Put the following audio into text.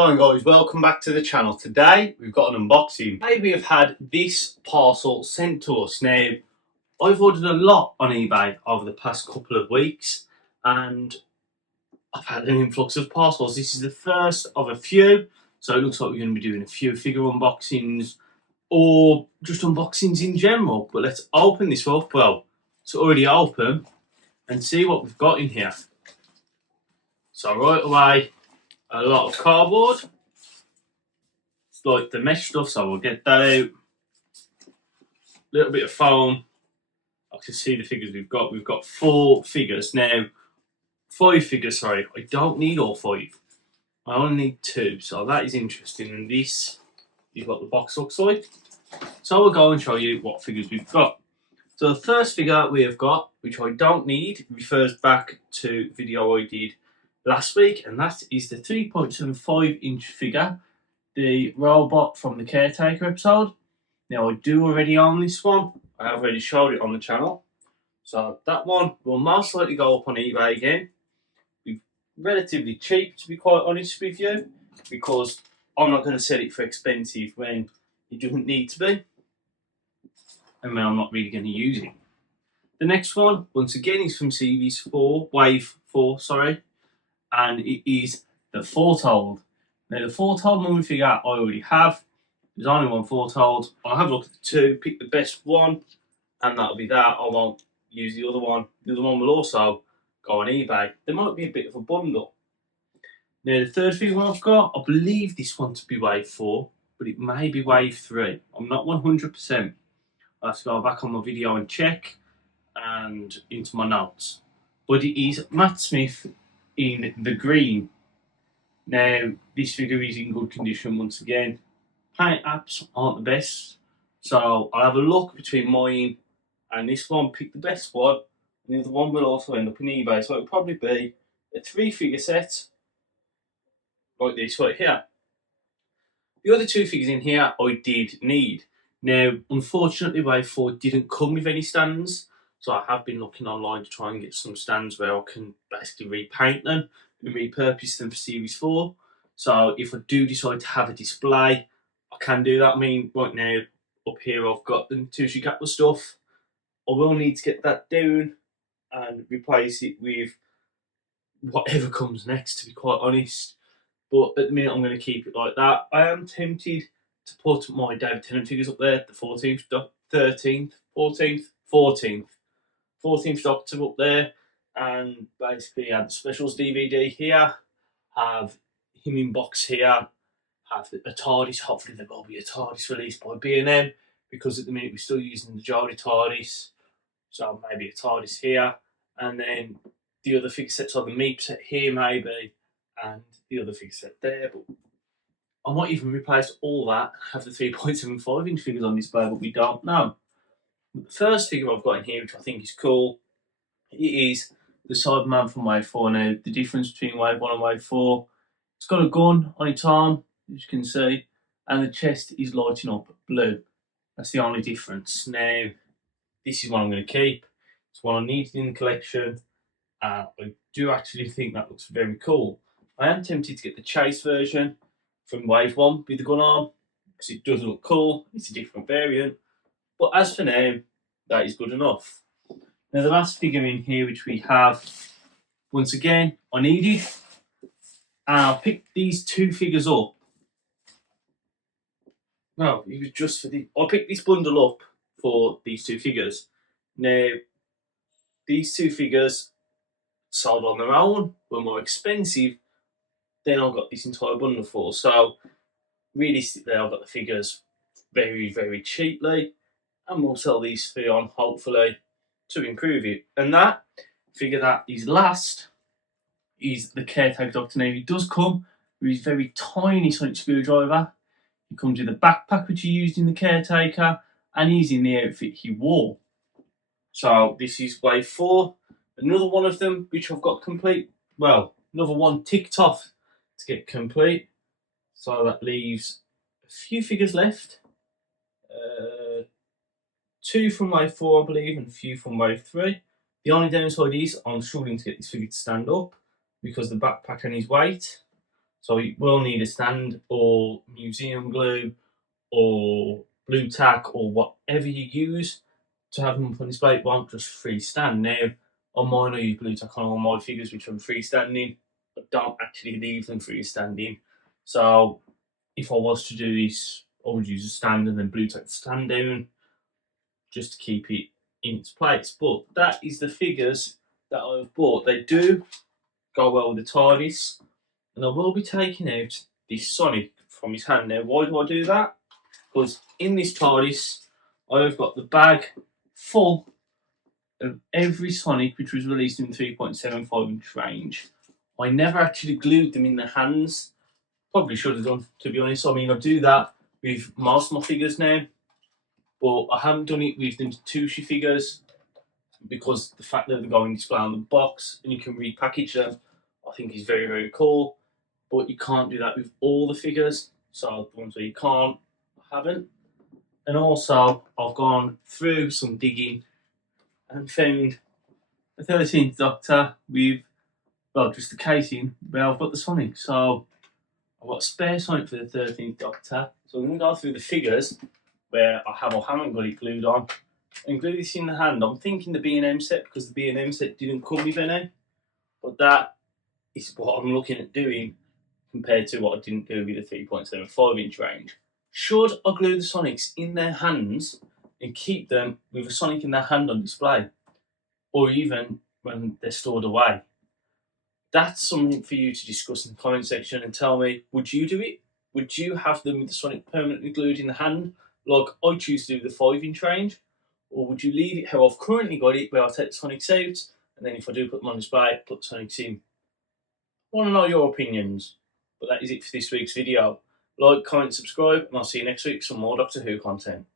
going, guys? Welcome back to the channel. Today we've got an unboxing. Today we have had this parcel sent to us. Now, I've ordered a lot on eBay over the past couple of weeks and I've had an influx of parcels. This is the first of a few, so it looks like we're going to be doing a few figure unboxings or just unboxings in general. But let's open this up. Well, it's already open and see what we've got in here. So right away, a lot of cardboard. It's like the mesh stuff, so we'll get that out. A little bit of foam. I can see the figures we've got. We've got 4 figures now. 5 figures, sorry. I don't need all 5. I only need 2, so that is interesting. And this is what the box looks like. So we'll go and show you what figures we've got. So the first figure we have got, which I don't need, refers back to a video I did last week, and that is the 3.75-inch figure, the robot from the Caretaker episode. Now I do already own this one. I have already showed it on the channel. So that one will most likely go up on eBay again. Be relatively cheap, to be quite honest with you, because I'm not going to sell it for expensive when it doesn't need to be, and when I'm not really going to use it. The next one, once again, is from Series 4, Wave 4, sorry, and it is the Foretold. Now the Foretold mummy figure I already have. There's only one Foretold. I'll have a look at the 2, pick the best one, and that'll be that. I won't use the other one. The other one will also go on eBay. There might be a bit of a bundle. Now the third figure I've got, I believe this one to be Wave 4, but it may be Wave 3. I'm not 100%. I'll have to go back on my video and check and into my notes. But it is Matt Smith in the green. Now this figure is in good condition once again. Paint apps aren't the best, so I'll have a look between mine and this one, pick the best one, and the other one will also end up in eBay. So it'll probably be a 3 figure set like this right here. The other 2 figures in here I did need. Now unfortunately Wave 4 didn't come with any stands, so I have been looking online to try and get some stands where I can basically repaint them and repurpose them for Series 4. So if I do decide to have a display, I can do that. I mean, right now up here I've got the Natsushi Kappa stuff. I will need to get that down and replace it with whatever comes next, to be quite honest. But at the minute I'm going to keep it like that. I am tempted to put my David Tennant figures up there, the 14th, 13th, 14th, 14th Doctor up there, and basically have the specials DVD here, have him in box here, have a TARDIS. Hopefully there will be a TARDIS released by B&M, because at the minute we're still using the Jodie TARDIS, so maybe a TARDIS here, and then the other figure sets are the Meep set here maybe, and the other figure set there. But I might even replace all that, have the 3.75-inch figures on display, but we don't know. The first figure I've got in here, which I think is cool, it is the Cyberman from Wave 4. Now, the difference between Wave 1 and Wave 4, it's got a gun on its arm, as you can see, and the chest is lighting up blue. That's the only difference. Now, this is what I'm going to keep. It's what I needed in the collection. I do actually think that looks very cool. I am tempted to get the Chase version from Wave 1 with the gun arm, because it does look cool. It's a different variant. But as for now, that is good enough. Now the last figure in here, which we have, once again, I needed, and I'll pick these 2 figures up. Well, it was just for I picked this bundle up for these 2 figures. Now, these 2 figures sold on their own were more expensive than I got this entire bundle for. So realistically, I got the figures very, very cheaply, and we'll sell these 3 on, hopefully, to improve it. And that figure that is last is the Caretaker Doctor. Now, he does come with his very tiny sonic screwdriver. He comes with a backpack which he used in the Caretaker, and he's in the outfit he wore. So this is Wave 4. Another one of them which I've got complete. Well, another one ticked off to get complete. So that leaves a few figures left. 2 from Wave 4, I believe, and a few from Wave 3. The only downside is I'm struggling to get this figure to stand up because of the backpack and his weight. So it will need a stand or museum glue or blue tack or whatever you use to have them up on display. It won't just freestand. Now, on mine, I use blue tack on all my figures, which I'm freestanding. I don't actually leave them freestanding. So if I was to do this, I would use a stand and then blue tack the stand down just to keep it in its place. But that is the figures that I've bought. They do go well with the TARDIS, and I will be taking out this Sonic from his hand. Now, why do I do that? Because in this TARDIS, I've got the bag full of every Sonic which was released in 3.75-inch range. I never actually glued them in the hands. Probably should have done, to be honest. I mean, I do that with most of my figures now, but I haven't done it with the Tushi figures because the fact that they're going display on the box and you can repackage them, I think is very, very cool. But you can't do that with all the figures. So the ones where you can't, I haven't. And also, I've gone through some digging and found a 13th Doctor with, well, just the casing where I've got the Sonic. So I've got a spare Sonic for the 13th Doctor. So I'm going to go through the figures where I have or haven't got it glued on and glue this in the hand. I'm thinking the B&M set, because the B&M set didn't come with any, but that is what I'm looking at doing compared to what I didn't do with the 3.75-inch range. Should I glue the Sonics in their hands and keep them with a Sonic in their hand on display, or even when they're stored away? That's something for you to discuss in the comment section and tell me, would you do it? Would you have them with the Sonic permanently glued in the hand, like I choose to do the 5-inch range? Or would you leave it how I've currently got it, where I take the Sonics out, and then if I do put them on display, put the Sonics in? I want to know your opinions. But that is it for this week's video. Like, comment, subscribe, and I'll see you next week for some more Doctor Who content.